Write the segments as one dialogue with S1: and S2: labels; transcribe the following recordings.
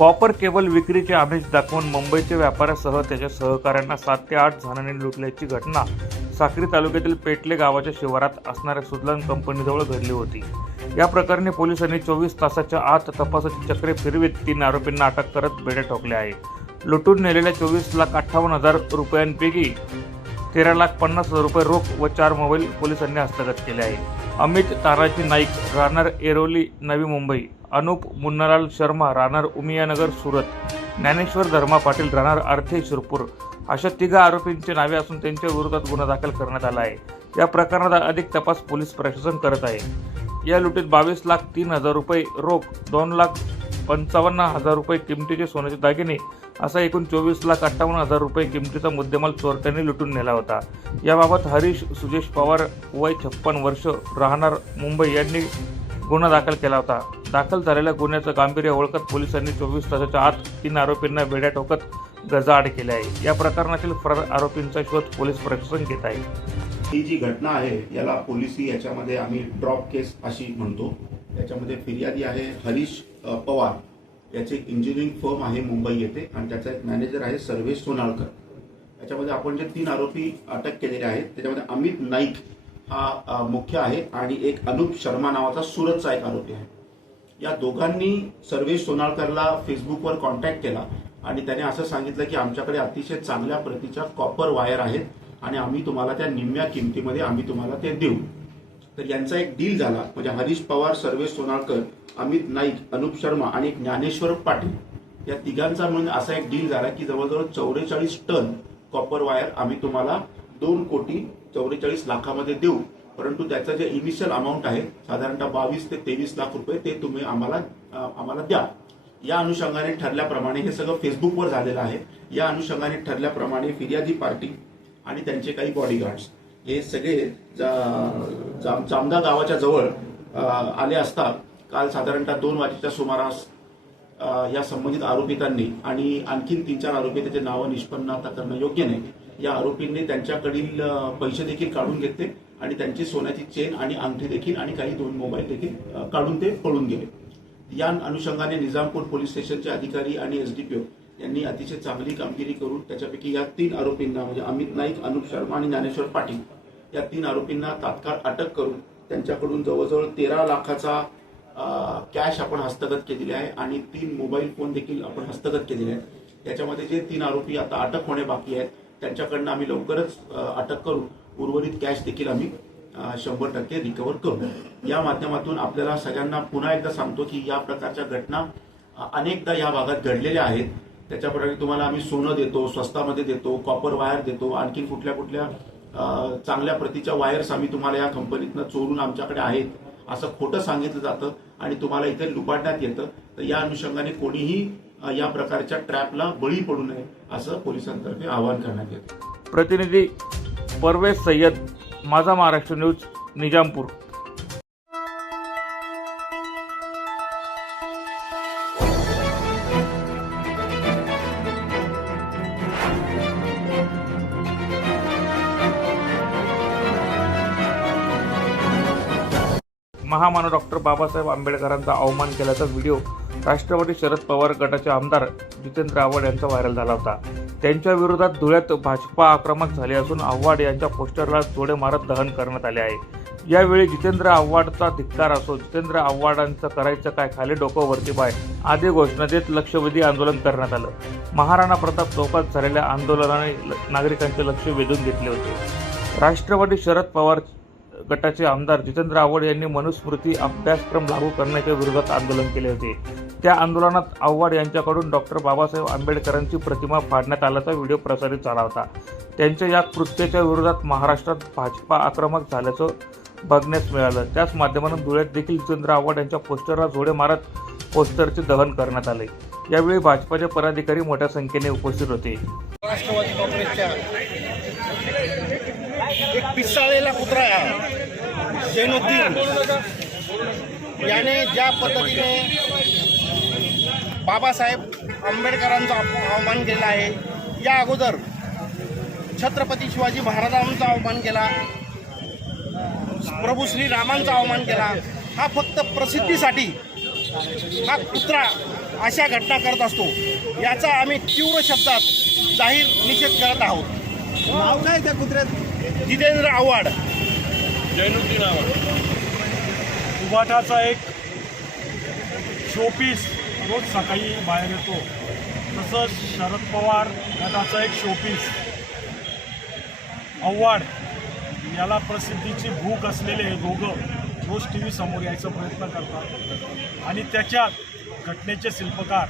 S1: Copper cable विक्रीचे आमिष दाखवून मुंबईच्या व्यापाऱ्यासह त्याच्या सहकाऱ्यांना सात ते आठ जणांनी लुटल्याची घटना साक्री तालुक्यातील पेटले गावाच्या शिवारात असणाऱ्या सुदलन कंपनीजवळ घडली होती. या प्रकरणी पोलिसांनी चोवीस तासाच्या आत तपासाची चक्रे फिरवीत. तीन आरोपींना अटक करत बेड्या ठोकले आहे लुटून नेलेल्या चोवीस लाख अठ्ठावन्न हजार रुपयांपैकी तेरा लाख पन्नास हजार रुपये रोख व चार मोबाईल पोलिसांनी हस्तगत केले आहे अमित तानाजी नाईक राहणार एरोली नवी मुंबई. अनुप मुन्नालाल शर्मा राहणार उमियानगर सुरत. ज्ञानेश्वर धर्मा पाटील राहणार अर्थे शिरपूर. अशा तिघा आरोपींची नावे असून त्यांच्या विरोधात गुन्हा दाखल करण्यात आला आहे. या प्रकरणात अधिक तपास पोलीस प्रशासन करत आहे. या लुटीत बावीस लाख तीन हजार रुपये रोख दोन लाख पंचावन्न हजार रुपये किमतीचे सोन्याचे दागिने असा एकूण चोवीस लाख अठ्ठावन्न हजार रुपये किमतीचा मुद्देमाल चोरट्यांनी लुटून नेला होता. याबाबत हरीश सुजेश पवार वय छप्पन वर्ष राहणार मुंबई यांनी गुन्हा दाखल केला होता. दाखल झालेल्या गुन्ह्याचं गांभीर्य ओळखत पोलिसांनी चोवीस तासाच्या आत तीन आरोपींना बेड्या ठोकत गजाआड केल्या आहे. या प्रकरणातील फरार आरोपींचा शोध पोलीस प्रशासन घेत आहे.
S2: ही जी घटना आहे याला पोलिसी याच्यामध्ये आम्ही ड्रॉप केस अशी म्हणतो. याच्यामध्ये फिर्यादी आहे. हरीश पवार. याचे एक इंजिनिअरिंग फर्म आहे मुंबई येथे आणि त्याचा एक मॅनेजर आहे सर्वेश सोनाळकर. याच्यामध्ये आपण जे तीन आरोपी अटक केलेले आहेत त्याच्यामध्ये अमित नाईक हा मुख्य आहे आणि एक अनुप शर्मा नावाचा सुरतचा एक आरोपी आहे. या दोघांनी सर्वेश सोनाळकरला फेसबुकवर कॉन्टॅक्ट केला आणि त्याने असं सांगितलं की आमच्याकडे अतिशय चांगल्या प्रतीच्या कॉपर वायर आहेत आणि आम्ही तुम्हाला त्या निम्म्या किमतीमध्ये आम्ही तुम्हाला ते देऊ. तर यांचा एक डील झाला. म्हणजे हरीश पवार सर्वेश सोनाळकर अमित नाईक अनुप शर्मा आणि ज्ञानेश्वर पाटील. या तिघांचा म्हणून असा एक डील झाला की जवळजवळ चौवेचाळीस टन कॉपर वायर आम्ही तुम्हाला दोन कोटी चौवेचाळीस लाखामध्ये देऊ. परंतु त्याचं जे इनिशियल अमाऊंट आहे साधारणतः बावीस ते तेवीस लाख रुपये ते तुम्ही आम्हाला आम्हाला द्या. या अनुषंगाने ठरल्याप्रमाणे हे सगळं फेसबुकवर झालेलं आहे. या अनुषंगाने ठरल्याप्रमाणे फिर्यादी पार्टी आणि त्यांचे काही बॉडीगार्ड्स हे सगळे जा- जाम- जामदा गावाच्या जवळ आले असता काल साधारणतः दोन वाजेच्या सुमारास या संबंधित आरोपितांनी आणि आणखीन तीन चार आरोपी त्याचे नावं निष्पन्न आता करणं योग्य नाही. या आरोपींनी त्यांच्याकडील पैसे देखील काढून घेतले आणि त्यांची सोन्याची चेन आणि अंगठी देखील आणि काही दोन मोबाईल देखील काढून ते पळून गेले. या अनुषंगाने निजामपूर पोलीस स्टेशनचे अधिकारी आणि एसडीपीओ यांनी अतिशय चांगली कामगिरी करून त्याच्यापैकी या तीन आरोपींना म्हणजे अमित नाईक अनुप शर्मा आणि ज्ञानेश्वर पाटील या तीन आरोपींना तात्काळ अटक करून त्यांच्याकडून जवळजवळ तेरा लाखाचा कॅश आपण हस्तगत केलेली आहे आणि तीन मोबाईल फोन देखील आपण हस्तगत केलेले आहेत. त्याच्यामध्ये जे तीन आरोपी आता अटक होणे बाकी आहेत त्यांच्याकडनं आम्ही लवकरच अटक करू उर्वरित कॅश देखील आम्ही शंभर टक्के रिकव्हर करू. या माध्यमातून आपल्याला सगळ्यांना पुन्हा एकदा सांगतो की या प्रकारच्या घटना अनेकदा या भागात घडलेल्या आहेत. त्याच्याप्रमाणे तुम्हाला आम्ही सोनं देतो स्वस्तामध्ये देतो कॉपर वायर देतो आणखी कुठल्या कुठल्या चांगल्या प्रतीच्या वायर्स आम्ही तुम्हाला या कंपनीतनं चोरून आमच्याकडे आहेत असं खोटं सांगितलं जातं आणि तुम्हाला इथे लुबाडण्यात येतं. तर या अनुषंगाने कोणीही या प्रकारच्या ट्रॅपला बळी पडू नये असं पोलिसांतर्फे आवाहन करण्यात येतं.
S1: प्रतिनिधी परवेज सय्यद माझा महाराष्ट्र न्यूज निजामपूर. महामानव डॉक्टर बाबासाहेब आंबेडकरांचा अवमान केल्याचा व्हिडिओ राष्ट्रवादी शरद पवार गटाचे आमदार जितेंद्र आव्हाड यांचा व्हायरल झाला होता. त्यांच्या विरोधात धुळ्यात भाजपा आक्रमक झाले असून आव्हाड यांच्या पोस्टरला जोडे मारत दहन करण्यात आले आहे. यावेळी जितेंद्र आव्हाडचा धिक्कार असो जितेंद्र आव्हाडांचं करायचं काय खाली डोकं वरती बाय आदी घोषणा देत लक्षवेधी आंदोलन करण्यात आलं. महाराणा प्रताप चौकात झालेल्या आंदोलनाने नागरिकांचे लक्ष वेधून घेतले होते. राष्ट्रवादी शरद पवार गटाचे आमदार जितेंद्र आव्हाड यांनी मनुस्मृती अभ्यासक्रम लागू करण्याच्या विरोधात आंदोलन केले होते. त्या आंदोलनात आव्हाड यांच्याकडून डॉक्टर बाबासाहेब आंबेडकरांची प्रतिमा फाडण्यात आल्याचा व्हिडिओ प्रसारित झाला होता. त्यांच्या या कृत्याच्या विरोधात महाराष्ट्रात भाजपा आक्रमक झाल्याचं बघण्यास मिळालं. त्याच माध्यमातून धुळ्यात देखील जितेंद्र आव्हाड यांच्या पोस्टरला झोडे मारत पोस्टरचे दहन करण्यात आले. यावेळी भाजपाचे पदाधिकारी मोठ्या संख्येने उपस्थित होते.
S3: राष्ट्रवादी काँग्रेसच्या एक पिसाळलेला कुत्रा शेनुद्दीन याने ज्या पद्धतीने बाबासाहेब आंबेडकरांचा अवमान केला आहे या अगोदर छत्रपती शिवाजी महाराजांचा अवमान केला प्रभू श्रीरामांचा अवमान केला हा फक्त प्रसिद्धीसाठी हा कुत्रा अशा घटना करत असतो याचा आम्ही तीव्र शब्दात जाहीर निषेध करत आहोत.
S4: नाव काय त्या कुत्र्यात
S3: जितेंद्र आव्हाड.
S4: जैनुद्दीन आव्हाड उभाटाचा एक शोपीस रोज सकाळी बाहेर येतो. तसंच शरद पवार गटाचा एक शोपीस आव्हाड याला प्रसिद्धीची भूक असलेले दोघं रोज टी व्ही समोर यायचा प्रयत्न करतात. आणि त्याच्यात घटनेचे शिल्पकार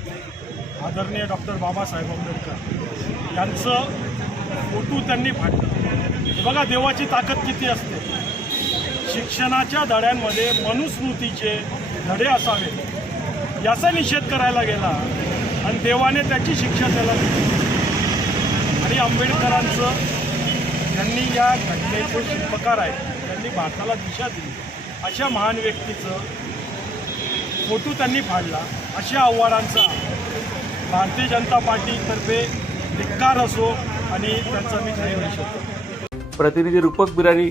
S4: आदरणीय डॉक्टर बाबासाहेब आंबेडकर. यांचं फोटो त्यांनी फाडलं. बघा देवाची ताकद किती असते. शिक्षणाच्या धड्यांमध्ये मनुस्मृतीचे धडे असावे. याचा निषेध करायला गेला आणि देवाने त्याची शिक्षा त्याला दिली. आणि आंबेडकरांचं त्यांनी या घटनेचे शिल्पकार आहेत. त्यांनी भारताला दिशा दिली. अशा महान व्यक्तीचं फोटो त्यांनी फाडला. अशा आव्हानांचा भारतीय जनता पार्टीतर्फे धिक्कार असो आणि त्यांचा मी जय शकतो.
S1: प्रतिनिधी रूपक बिरारी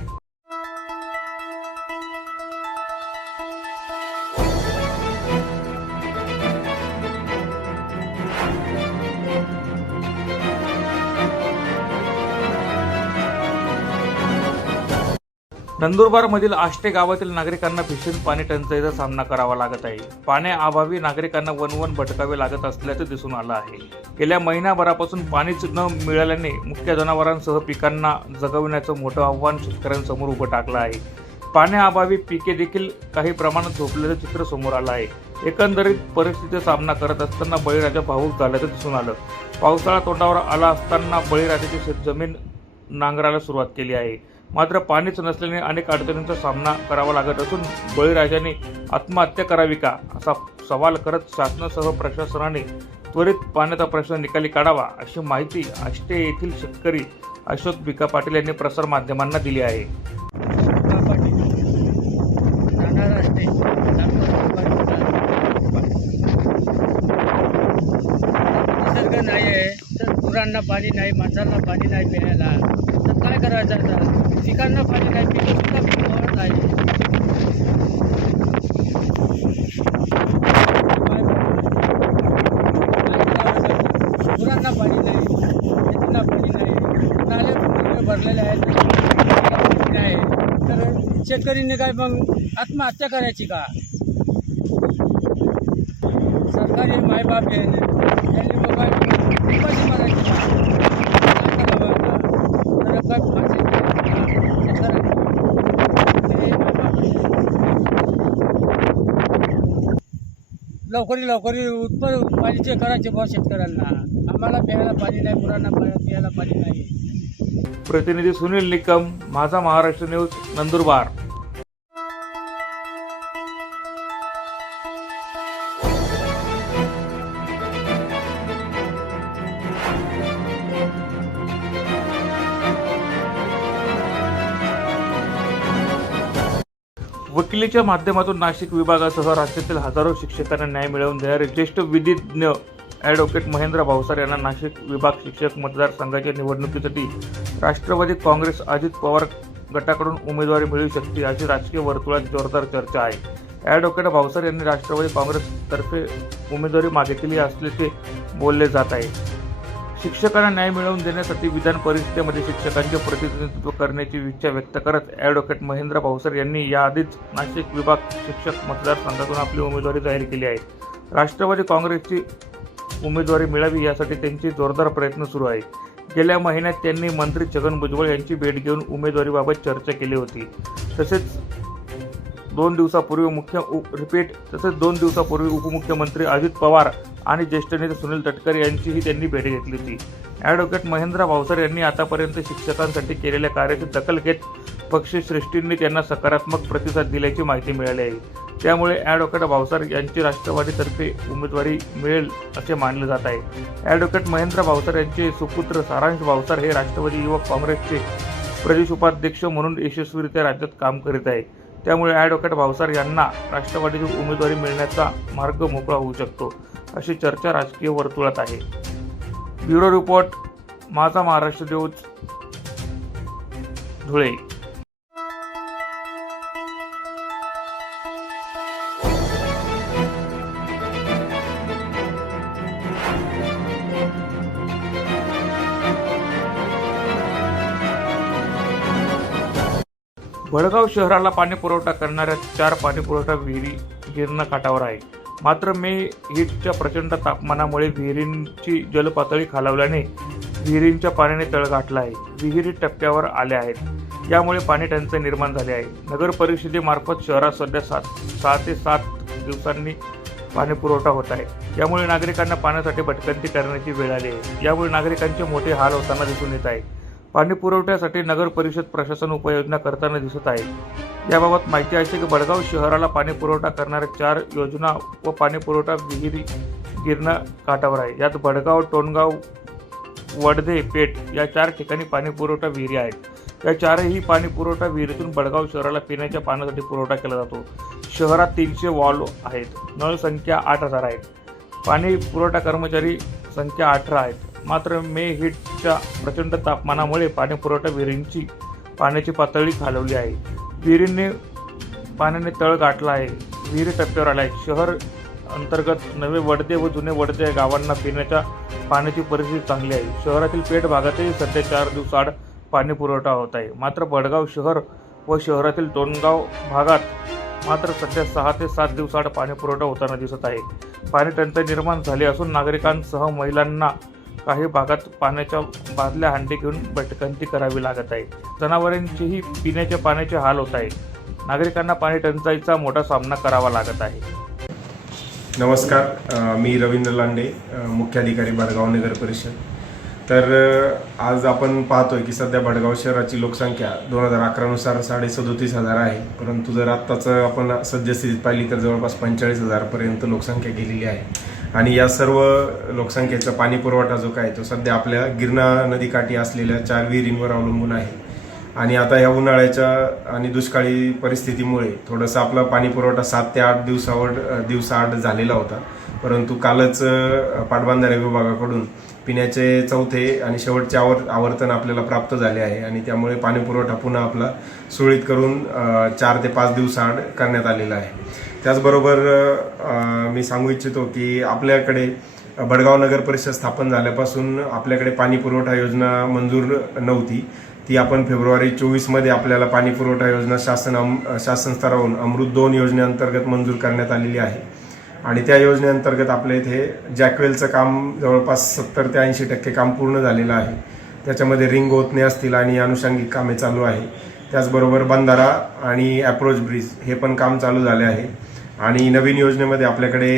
S1: नंदुरबारमधील आष्टे गावातील नागरिकांना भीषण पाणी टंचाईचा सामना करावा लागत आहे. पाण्याअभावी नागरिकांना वनवन भटकावे लागत असल्याचं दिसून आलं आहे. गेल्या महिनाभरापासून पाणीच न मिळाल्याने मुख्य जनावरांसह पिकांना जगविण्याचं मोठं आव्हान शेतकऱ्यांसमोर उभं टाकलं आहे. पाण्याअभावी पिके देखील काही प्रमाणात झोपलेलं चित्र समोर आलं आहे. एकंदरीत परिस्थितीचा सामना करत असताना बळीराजा भाऊक झाल्याचं दिसून आलं. पावसाळा तोंडावर आला असताना बळीराजाची शेतजमीन नांगराला सुरुवात केली आहे. मात्र पाणीच नसल्याने अनेक अडचणींचा सामना करावा लागत असून बळीराजाने आत्महत्या करावी का असा सवाल करत शासनासह प्रशासनाने त्वरित पाण्याचा प्रश्न निकाली काढावा अशी माहिती आष्टे येथील शेतकरी अशोक भिका पाटील यांनी प्रसारमाध्यमांना दिली आहे.
S5: निसर्ग नाही आहे तर गुरांना पाणी नाही माणसांना पाणी नाही प्यायला तर काय करायचं आता? पिकांना पाणी नाही पिकं सुद्धा पिकावर नाही गुरांना पाणी नाही शेतीला पाणी नाही नाले पूर्ण भरलेले आहेत. नाही तर शेतकरीने काय मग आत्महत्या करायची का? सरकारी मायबाप यांनी त्यांनी मग काय उपाशी मारायची का काय करावं आता? तर काय फाशी घ्यायची का? शेतकऱ्यांनी. ते मायबाप आहे. लवकरी लवकरी उत्पन्न पाणीचे करायचे बा शेतकऱ्यांना. आम्हाला प्यायला पाणी नाही मुलांना प्यायला पाणी नाही.
S1: प्रतिनिधी सुनील निकम माझा महाराष्ट्र न्यूज नंदुरबार. वकिलीच्या माध्यमातून नाशिक विभागासह राज्यातील हजारो शिक्षकांना न्याय मिळवून देणारे ज्येष्ठ विधिज्ञ ॲडव्होकेट महेंद्र भावसार यांना नाशिक विभाग शिक्षक मतदारसंघाच्या निवडणुकीसाठी राष्ट्रवादी काँग्रेस अजित पवार गटाकडून उमेदवारी मिळू शकते अशी राजकीय वर्तुळात जोरदार चर्चा आहे. ॲडव्होकेट भावसार यांनी राष्ट्रवादी काँग्रेसतर्फे उमेदवारी मागितली असल्याचे बोलले जात आहे. शिक्षकांना न्याय मिळवून देण्यासाठी विधान परिषदेमध्ये शिक्षकांचे प्रतिनिधित्व करण्याची इच्छा व्यक्त करत ॲडव्होकेट महेंद्र भावसर यांनी याआधीच नाशिक विभाग शिक्षक मतदारसंघातून आपली उमेदवारी जाहीर केली आहे. राष्ट्रवादी काँग्रेसची उमेदवारी मिळावी यासाठी त्यांचे जोरदार प्रयत्न सुरू आहे. गेल्या महिन्यात त्यांनी मंत्री छगन भुजबळ यांची भेट घेऊन उमेदवारीबाबत चर्चा केली होती. तसेच दोन दिवसापूर्वी मुख्य उप रिपीट तसेच दोन दिवसापूर्वी उपमुख्यमंत्री अजित पवार आणि ज्येष्ठ नेते सुनील तटकरे यांचीही त्यांनी भेट घेतली होती. ॲडव्होकेट महेंद्र भावसर यांनी आतापर्यंत शिक्षकांसाठी केलेल्या कार्याची दखल घेत पक्षश्रेष्ठींनी त्यांना सकारात्मक प्रतिसाद दिल्याची माहिती मिळाली आहे. त्यामुळे ॲडव्होकेट भावसार यांची राष्ट्रवादीतर्फे उमेदवारी मिळेल असे मानले जात आहे. ॲडव्होकेट महेंद्र भावसर यांचे सुपुत्र सारांश भावसार हे राष्ट्रवादी युवक काँग्रेसचे प्रदेश उपाध्यक्ष म्हणून यशस्वीरित्या राज्यात काम करीत आहे. त्यामुळे ॲडव्होकेट भावसार यांना राष्ट्रवादीची उमेदवारी मिळण्याचा मार्ग मोकळा होऊ शकतो अशी चर्चा राजकीय वर्तुळात आहे. ब्युरो रिपोर्ट माझा महाराष्ट्र न्यूज धुळे. वडगाव शहराला पाणी पुरवठा करणाऱ्या चार पाणी पुरवठा विहिरी गिरणा काठावर आहे. मात्र मे हीटच्या प्रचंड तापमानामुळे विहिरींची जलपातळी खालावल्याने विहिरींच्या पाण्याने तळ गाठला आहे. विहिरी टप्प्यावर आल्या आहेत. यामुळे पाणी टंचाई निर्माण झाली आहे. नगर परिषदेमार्फत शहरात सध्या सात सहा ते सात दिवसांनी पाणी पुरवठा होत आहे. यामुळे नागरिकांना पाण्यासाठी भटकंती करण्याची वेळ आली आहे. यामुळे नागरिकांचे मोठे हाल होताना दिसून येत आहे. पाणी पुरवठ्यासाठी नगर परिषद प्रशासन उपाययोजना करताना दिसत आहे. याबाबत माहिती अशी की बडगाव शहराला पाणी पुरवठा करणाऱ्या चार योजना व पाणी पुरवठा विहिरी गिरणा काठावर आहे. यात बडगाव टोणगाव वडदे पेठ या चार ठिकाणी पाणी पुरवठा विहिरी आहेत. या चारही पाणी पुरवठा विहिरीतून बडगाव शहराला पिण्याच्या पाण्यासाठी पुरवठा केला जातो. शहरात तीनशे वॉल्व आहेत. नळ संख्या आठ हजार आहेत. पाणी पुरवठा कर्मचारी संख्या अठरा आहेत. मात्र मे हीटच्या प्रचंड तापमानामुळे पाणीपुरवठा विहिरींची पाण्याची पातळी खालवली आहे. विहिरींनी पाण्याने तळ गाठला आहे. विहिरी टप्प्यावर आला आहे शहर अंतर्गत नवे वडदे व जुने वडदे या गावांना पिण्याच्या पाण्याची परिस्थिती चांगली आहे. शहरातील पेठ भागातही सध्या चार दिवसाआड पाणी पुरवठा होत आहे. मात्र बडगाव शहर व शहरातील टोनगाव भागात मात्र सध्या सहा ते सात दिवसाआड पाणी पुरवठा होताना दिसत आहे. पाणी टंचाई निर्माण झाली असून नागरिकांसह महिलांना काही भागात पाण्याच्या बादल्या हांडे घेऊन भटकंती करावी लागत आहे. जनावरांचेही पिण्याच्या पाण्याचे हाल होत आहे. नागरिकांना पाणी टंचाईचा मोठा सामना करावा लागत आहे.
S6: नमस्कार मी रवींद्र लांडे मुख्याधिकारी भडगाव नगर परिषद. तर आज आपण पाहतोय की सध्या भडगाव शहराची लोकसंख्या दोन हजार अकरानुसार साडे सदोतीस हजार आहे. परंतु जर आत्ताचं आपण सद्यस्थितीत पाहिली तर जवळपास पंचेचाळीस हजारपर्यंत लोकसंख्या गेलेली आहे. आणि या सर्व लोकसंख्येचा पाणी पुरवठा जो काय तो सध्या आपल्या गिरणा नदीकाठी असलेल्या चार विहिरींवर अवलंबून आहे. आणि आता या उन्हाळ्याच्या आणि दुष्काळी परिस्थितीमुळे थोडंसं आपला पाणी पुरवठा सात ते आठ दिवसावर दिवसाआड झालेला होता. परंतु कालच पाटबंधारे विभागाकडून पिण्याचे चौथे आणि शेवटचे आवर आवर्तन आपल्याला प्राप्त झाले आहे आणि त्यामुळे पाणी पुरवठा पुन्हा आपला सुरळीत करून चार ते पाच दिवसाआड करण्यात आलेला आहे. त्याचबरोबर मी सांगू इच्छितो की आपल्याकडे बडगाव नगर परिषद स्थापन झाल्यापासून आपल्याकडे पाणी पुरवठा योजना मंजूर नव्हती. ती आपण फेब्रुवारी चोवीसमध्ये आपल्याला पाणी पुरवठा योजना शासन अम- शासन स्तरावरून अमृत दोन योजनेअंतर्गत मंजूर करण्यात आलेली आहे. आणि त्या योजनेअंतर्गत आपल्या इथे जॅकवेलचं काम जवळपास सत्तर ते ऐंशी टक्के काम पूर्ण झालेलं आहे. त्याच्यामध्ये रिंग ओतणे असतील आणि अनुषंगिक कामे चालू आहे. त्याचबरोबर बंधारा आणि ॲप्रोच ब्रिज हे पण काम चालू झाले आहे. आणि नवीन योजनेमध्ये आपल्याकडे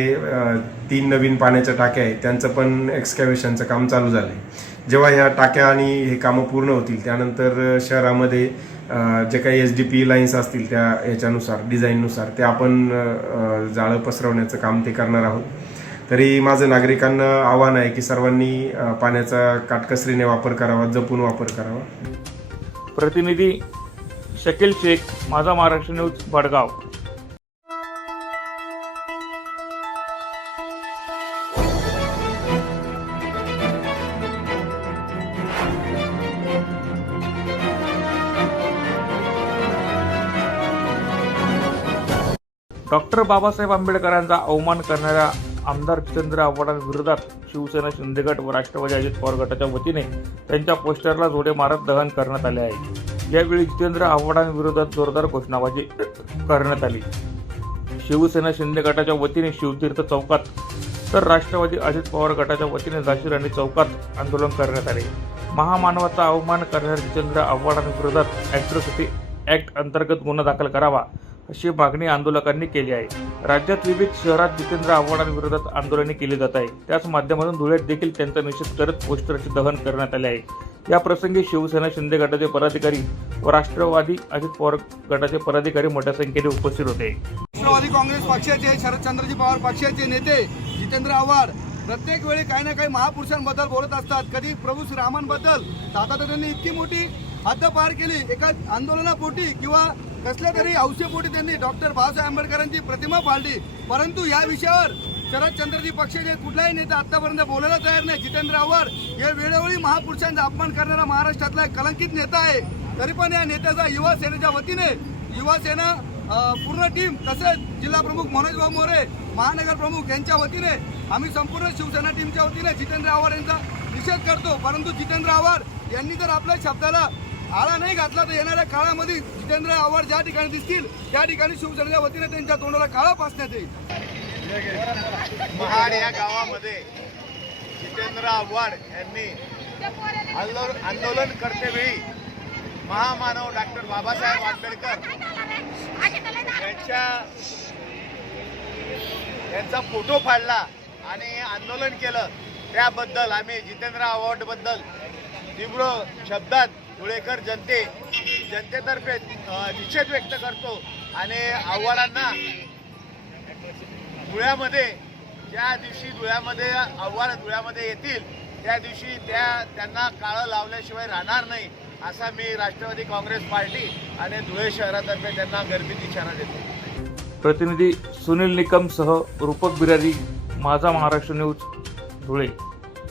S6: तीन नवीन पाण्याच्या टाक्या आहेत. त्यांचं पण एक्सकॅव्हेशनचं काम चालू झालं आहे जेव्हा ह्या टाक्या आणि हे कामं पूर्ण होतील त्यानंतर शहरामध्ये जे काही एच डी पी लाईन्स असतील त्या याच्यानुसार डिझाईननुसार ते आपण जाळं पसरवण्याचं काम ते करणार आहोत. तरी माझं नागरिकांना आव्हान आहे की सर्वांनी पाण्याचा काटकसरीने वापर करावा जपून वापर करावा.
S1: प्रतिनिधी शकील शेख माझा महाराष्ट्र न्यूज भडगाव डॉक्टर बाबासाहेब आंबेडकरांचा अवमान करणाऱ्या आमदार जितेंद्र आव्हाडांविरोधात शिवसेना शिंदेगट व राष्ट्रवादी अजित पवार गटाच्या वतीने त्यांच्या पोस्टरला जोडे मारत दहन करण्यात आले आहे. यावेळी जितेंद्र आव्हाडांविरोधात जोरदार घोषणाबाजी करण्यात आली. शिवसेना शिंदे गटाच्या वतीने शिवतीर्थ चौकात तर राष्ट्रवादी अजित पवार गटाच्या वतीने झाशीर आणि चौकात आंदोलन करण्यात आले. महामानवाचा अवमान करणाऱ्या जितेंद्र आव्हाडांविरोधात अॅट्रॉसिटी ॲक्ट अंतर्गत गुन्हा दाखल करावा अशी मागणी आंदोलकांनी केली आहे. राज्यात विविध शहरात जितेंद्र आव्हाडांविरोधात आंदोलने केली जात आहे त्याच माध्यमातून धुळ्यात देखील त्यांचा निषेध करत पोस्टरचे दहन करण्यात आले आहे. या प्रसंगी शिवसेना शिंदे गटाचे पदाधिकारी व राष्ट्रवादी अजित पवार गटाचे पदाधिकारी मोठ्या संख्येने उपस्थित होते.
S7: राष्ट्रवादी काँग्रेस पक्षाचे शरदचंद्रजी पवार पक्षाचे नेते जितेंद्र आव्हाड प्रत्येक वेळी काही ना काही महापुरुषांबद्दल बोलत असतात. कधी प्रभू श्रीरामांबद्दल. दादा दादांनी इतकी मोठी हद्द पार केली. एका आंदोलनापोटी किंवा कसल्या तरी औषधपोटी त्यांनी डॉक्टर बाबासाहेब आंबेडकरांची प्रतिमा पाळली परंतु या विषयावर शरद चंद्रजी पक्षाचे कुठलाही नेता आतापर्यंत बोलायला तयार नाही. जितेंद्र आव्हाड हे वेळोवेळी महापुरुषांचा अपमान करणारा महाराष्ट्रातला एक कलंकित नेता आहे. तरी पण या नेत्याचा युवा सेनेच्या वतीने युवा सेना पूर्ण टीम तसेच जिल्हा प्रमुख मनोज भाऊ मोरे महानगर प्रमुख यांच्या वतीने आम्ही संपूर्ण शिवसेना टीमच्या वतीने जितेंद्र आव्हाड यांचा निषेध करतो. परंतु जितेंद्र आव्हाड यांनी जर आपल्या शब्दाला आळा नाही घातला तर येणाऱ्या काळामध्ये जितेंद्र आव्हाड ज्या ठिकाणी दिसतील त्या ठिकाणी शिवसेनेच्या वतीने त्यांच्या तोंडाला काळा पासण्यात येईल.
S3: महाड या गावामध्ये जितेंद्र आव्हाड यांनी आंदोलन आंदोलन करतेवेळी महामानव डॉक्टर बाबासाहेब आंबेडकर यांच्या यांचा फोटो फाडला आणि आंदोलन केलं. त्याबद्दल आम्ही जितेंद्र आव्हाडबद्दल तीव्र शब्दात धुळेकर जनते जनतेतर्फे निषेध व्यक्त करतो आणि आव्हाडांना धुळ्यामध्ये ज्या दिवशी धुळ्यामध्ये आव्हाड धुळ्यामध्ये येतील त्या दिवशी त्या त्यांना काळं लावल्याशिवाय राहणार नाही असा मी राष्ट्रवादी काँग्रेस पार्टी आणि धुळे शहरातर्फे त्यांना गर्दीत इशारा देतो.
S1: प्रतिनिधी सुनील निकमसह रूपक बिरारी माझा महाराष्ट्र न्यूज धुळे.